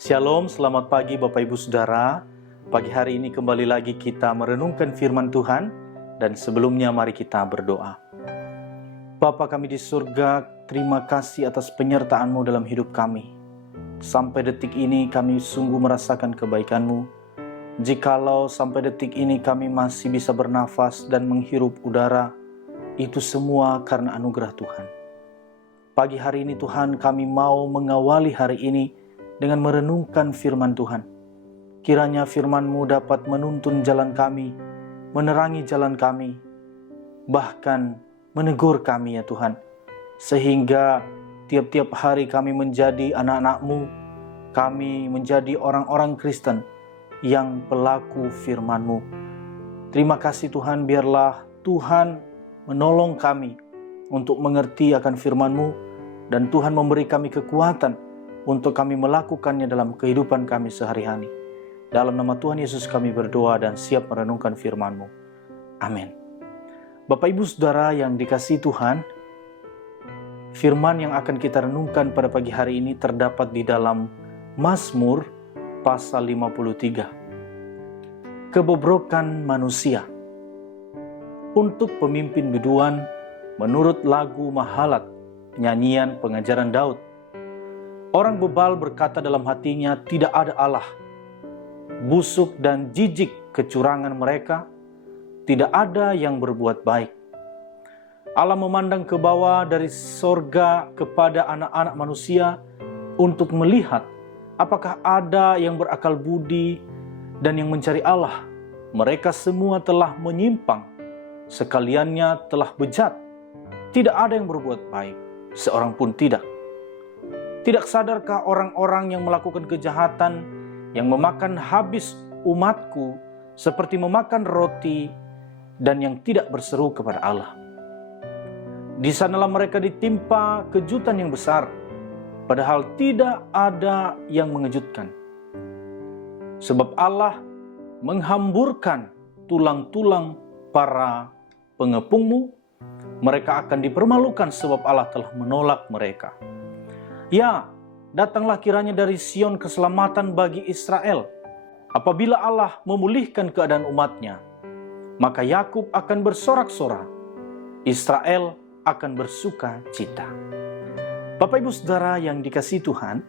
Shalom, selamat pagi Bapak Ibu Saudara. Pagi hari ini kembali lagi kita merenungkan firman Tuhan, dan sebelumnya mari kita berdoa. Bapa kami di surga, terima kasih atas penyertaan-Mu dalam hidup kami. Sampai detik ini kami sungguh merasakan kebaikan-Mu. Jikalau sampai detik ini kami masih bisa bernafas dan menghirup udara, itu semua karena anugerah Tuhan. Pagi hari ini Tuhan, kami mau mengawali hari ini dengan merenungkan firman Tuhan. Kiranya firman-Mu dapat menuntun jalan kami, menerangi jalan kami, bahkan menegur kami ya Tuhan. Sehingga tiap-tiap hari kami menjadi anak-anak-Mu, kami menjadi orang-orang Kristen yang pelaku firman-Mu. Terima kasih Tuhan, biarlah Tuhan menolong kami untuk mengerti akan firman-Mu, dan Tuhan memberi kami kekuatan untuk kami melakukannya dalam kehidupan kami sehari-hari. Dalam nama Tuhan Yesus kami berdoa dan siap merenungkan firman-Mu. Amin. Bapak Ibu Saudara yang dikasihi Tuhan, firman yang akan kita renungkan pada pagi hari ini terdapat di dalam Mazmur pasal 53. Kebobrokan manusia. Untuk pemimpin biduan menurut lagu Mahalat, nyanyian pengajaran Daud. Orang bebal berkata dalam hatinya, tidak ada Allah. Busuk dan jijik kecurangan mereka, tidak ada yang berbuat baik. Allah memandang ke bawah dari sorga kepada anak-anak manusia untuk melihat apakah ada yang berakal budi dan yang mencari Allah. Mereka semua telah menyimpang, sekaliannya telah bejat. Tidak ada yang berbuat baik, seorang pun tidak. Tidak sadarkah orang-orang yang melakukan kejahatan, yang memakan habis umatku, seperti memakan roti, dan yang tidak berseru kepada Allah? Di sanalah mereka ditimpa kejutan yang besar, padahal tidak ada yang mengejutkan. Sebab Allah menghamburkan tulang-tulang para pengepungmu, mereka akan dipermalukan sebab Allah telah menolak mereka. Ya, datanglah kiranya dari Sion keselamatan bagi Israel. Apabila Allah memulihkan keadaan umatnya, maka Yakub akan bersorak-sorak, Israel akan bersuka cita. Bapak Ibu Saudara yang dikasihi Tuhan,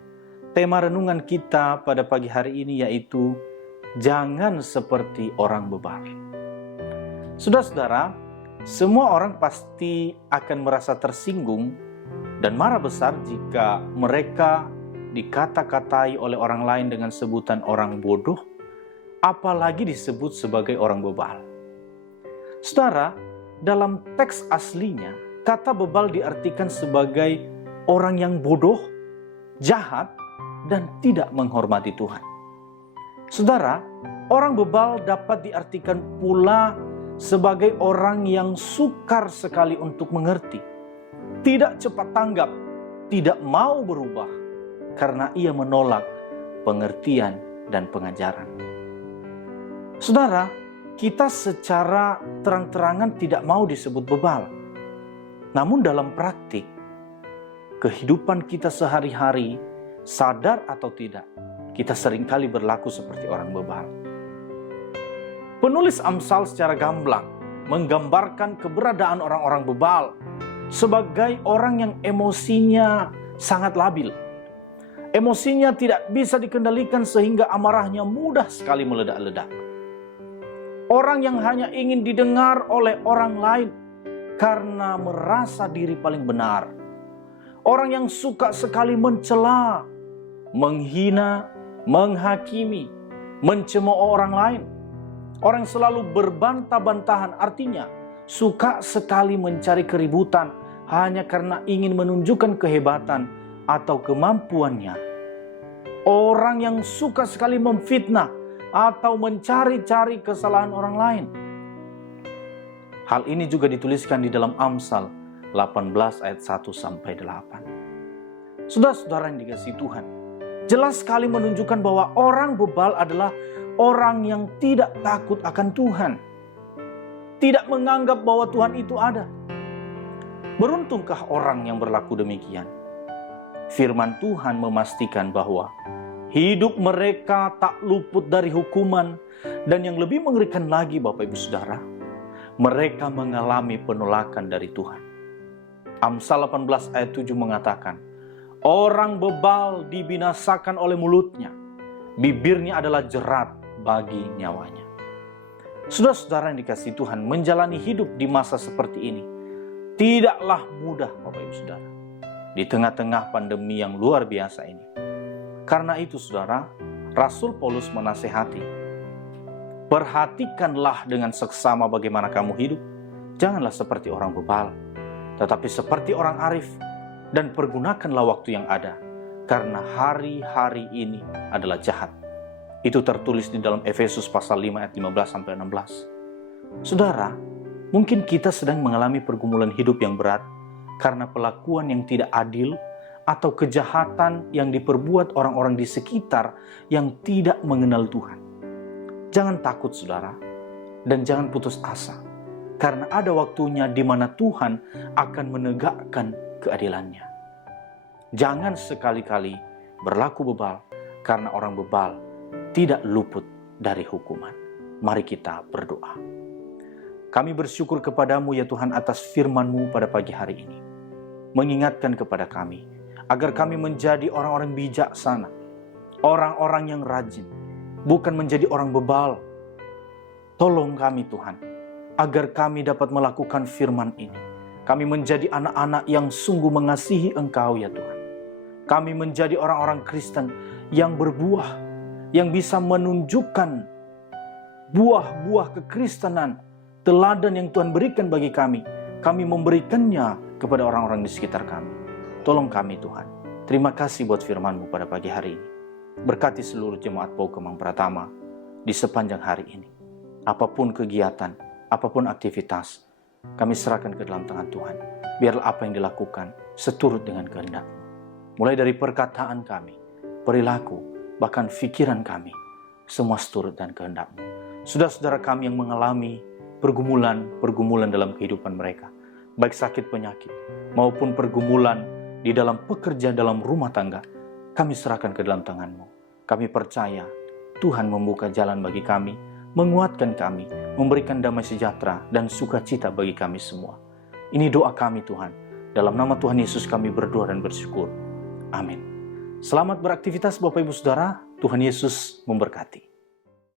tema renungan kita pada pagi hari ini yaitu jangan seperti orang bebal. Saudara-saudara, semua orang pasti akan merasa tersinggung dan marah besar jika mereka dikata-katai oleh orang lain dengan sebutan orang bodoh, apalagi disebut sebagai orang bebal. Saudara, dalam teks aslinya, kata bebal diartikan sebagai orang yang bodoh, jahat, dan tidak menghormati Tuhan. Saudara, orang bebal dapat diartikan pula sebagai orang yang sukar sekali untuk mengerti, tidak cepat tanggap, tidak mau berubah, karena ia menolak pengertian dan pengajaran. Saudara, kita secara terang-terangan tidak mau disebut bebal. Namun dalam praktik, kehidupan kita sehari-hari, sadar atau tidak, kita seringkali berlaku seperti orang bebal. Penulis Amsal secara gamblang menggambarkan keberadaan orang-orang bebal sebagai orang yang emosinya sangat labil. Emosinya tidak bisa dikendalikan sehingga amarahnya mudah sekali meledak-ledak. Orang yang hanya ingin didengar oleh orang lain karena merasa diri paling benar. Orang yang suka sekali mencela, menghina, menghakimi, mencemooh orang lain. Orang yang selalu berbantah-bantahan, artinya suka sekali mencari keributan hanya karena ingin menunjukkan kehebatan atau kemampuannya. Orang yang suka sekali memfitnah atau mencari-cari kesalahan orang lain. Hal ini juga dituliskan di dalam Amsal 18 ayat 1-8. Saudara-saudara yang dikasihi Tuhan, jelas sekali menunjukkan bahwa orang bebal adalah orang yang tidak takut akan Tuhan, tidak menganggap bahwa Tuhan itu ada. Beruntungkah orang yang berlaku demikian? Firman Tuhan memastikan bahwa Hidup mereka tak luput dari hukuman. Dan yang lebih mengerikan lagi Bapak Ibu Saudara, mereka mengalami penolakan dari Tuhan. Amsal 18 ayat 7 mengatakan, orang bebal dibinasakan oleh mulutnya, bibirnya adalah jerat bagi nyawanya. Saudara-saudara yang dikasihi Tuhan, menjalani hidup di masa seperti ini tidaklah mudah Bapak Ibu Saudara, di tengah-tengah pandemi yang luar biasa ini. Karena itu saudara, Rasul Paulus menasihati, perhatikanlah dengan seksama bagaimana kamu hidup. Janganlah seperti orang bebal, tetapi seperti orang arif, dan pergunakanlah waktu yang ada, karena hari-hari ini adalah jahat. Itu tertulis di dalam Efesus pasal 5 ayat 15-16. Saudara, mungkin kita sedang mengalami pergumulan hidup yang berat karena pelakuan yang tidak adil atau kejahatan yang diperbuat orang-orang di sekitar yang tidak mengenal Tuhan. Jangan takut saudara, dan jangan putus asa, karena ada waktunya di mana Tuhan akan menegakkan keadilannya. Jangan sekali-kali berlaku bebal, karena orang bebal tidak luput dari hukuman. Mari kita berdoa. Kami bersyukur kepadamu ya Tuhan atas firman-Mu pada pagi hari ini. Mengingatkan kepada kami, agar kami menjadi orang-orang bijaksana, orang-orang yang rajin, bukan menjadi orang bebal. Tolong kami Tuhan, agar kami dapat melakukan firman ini. Kami menjadi anak-anak yang sungguh mengasihi Engkau ya Tuhan. Kami menjadi orang-orang Kristen yang berbuah, yang bisa menunjukkan buah-buah kekristenan, teladan yang Tuhan berikan bagi kami. Kami memberikannya kepada orang-orang di sekitar kami. Tolong kami Tuhan. Terima kasih buat firman-Mu pada pagi hari ini. Berkati seluruh jemaat Pau Kemang Pratama di sepanjang hari ini. Apapun kegiatan, apapun aktivitas, kami serahkan ke dalam tangan Tuhan. Biarlah apa yang dilakukan seturut dengan kehendak-Mu. Mulai dari perkataan kami, perilaku, bahkan pikiran kami, semua seturut dan kehendak-Mu. Saudara-saudara kami yang mengalami pergumulan dalam kehidupan mereka, baik sakit penyakit maupun pergumulan di dalam pekerjaan dalam rumah tangga, kami serahkan ke dalam tangan-Mu. Kami percaya Tuhan membuka jalan bagi kami, menguatkan kami, memberikan damai sejahtera dan sukacita bagi kami semua. Ini doa kami Tuhan. Dalam nama Tuhan Yesus kami berdoa dan bersyukur. Amin. Selamat beraktivitas Bapak Ibu Saudara. Tuhan Yesus memberkati.